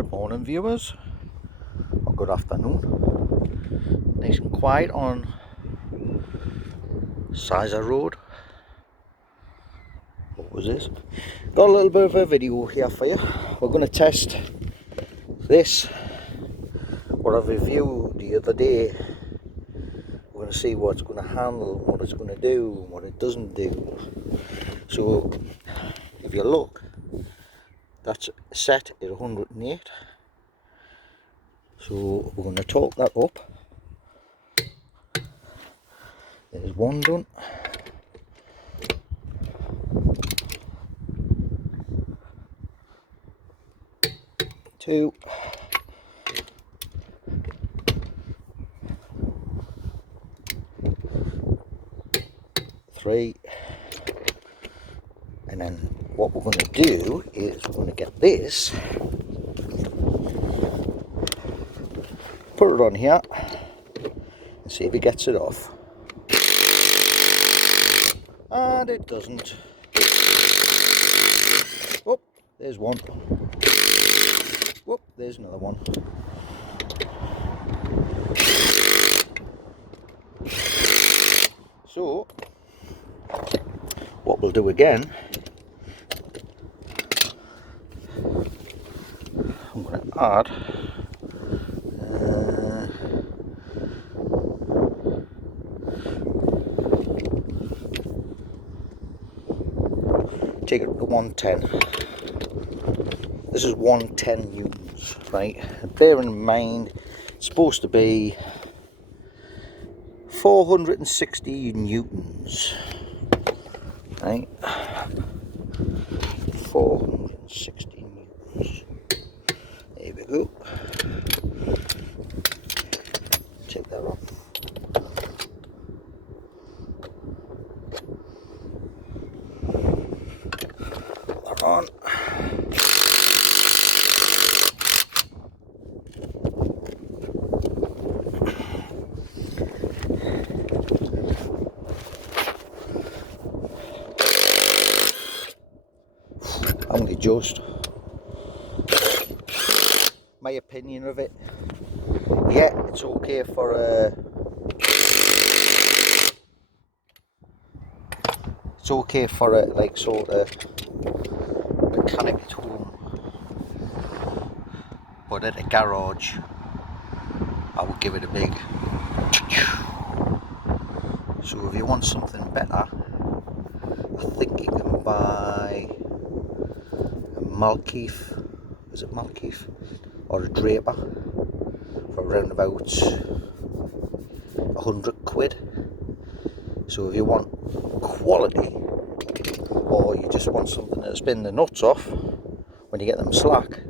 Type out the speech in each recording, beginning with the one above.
Good morning, viewers, or good afternoon. Nice and quiet on Sizer Road. What was this? Got a little bit of a video here for you. We're going to test this, what I reviewed the other day. We're going to see what it's going to handle, what it's going to do, what it doesn't do. So, if you look, that's set at 108. So we're going to torque that up. There's one done. Two. Three. And then what we're going to do is we're going to get this, put it on here and see if it gets it off. And it doesn't. Oh, there's one. Oh, there's another one. So what we'll do again, I'm going to add take it to 110. This is 110 newtons, right? And bear in mind, it's supposed to be 460 newtons, right? 460 newtons. There we go. Take that off. Put that on. I'm going to adjust. My opinion of it, yeah, it's okay for a like sort of mechanic at home, but at a garage I would give it a big. So if you want something better, I think you can buy a Malkeith, is it Malkeith, or a Draper for around about £100. So if you want quality, or you just want something that'll spin the nuts off when you get them slack,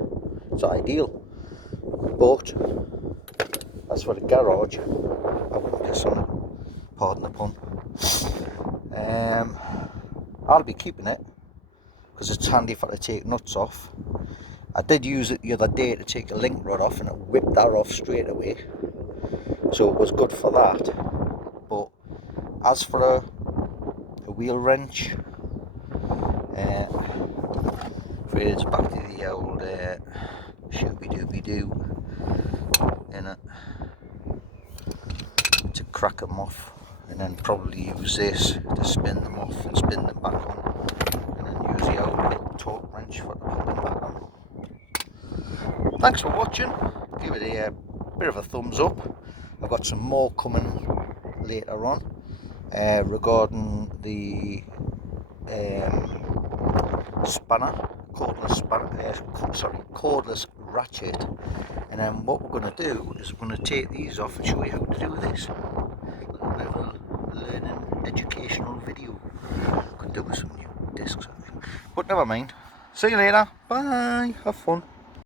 it's ideal. But as for the garage, I wouldn't piss on it, pardon the pun. I'll be keeping it because it's handy for to take nuts off. I did use it the other day to take a link rod off and it whipped that off straight away, so it was good for that. But as for a wheel wrench, it's back to the old shooby-dooby-doo in it to crack them off, and then probably use this to spin them off and spin them back on, and then use the old little torque wrench for to put them back on. Thanks for watching. Give it a bit of a thumbs up. I've got some more coming later on regarding the cordless ratchet. And then what we're going to do is we're going to take these off and show you how to do this. A little bit of a learning, educational video. Could do with some new discs, I think. But never mind. See you later. Bye. Have fun.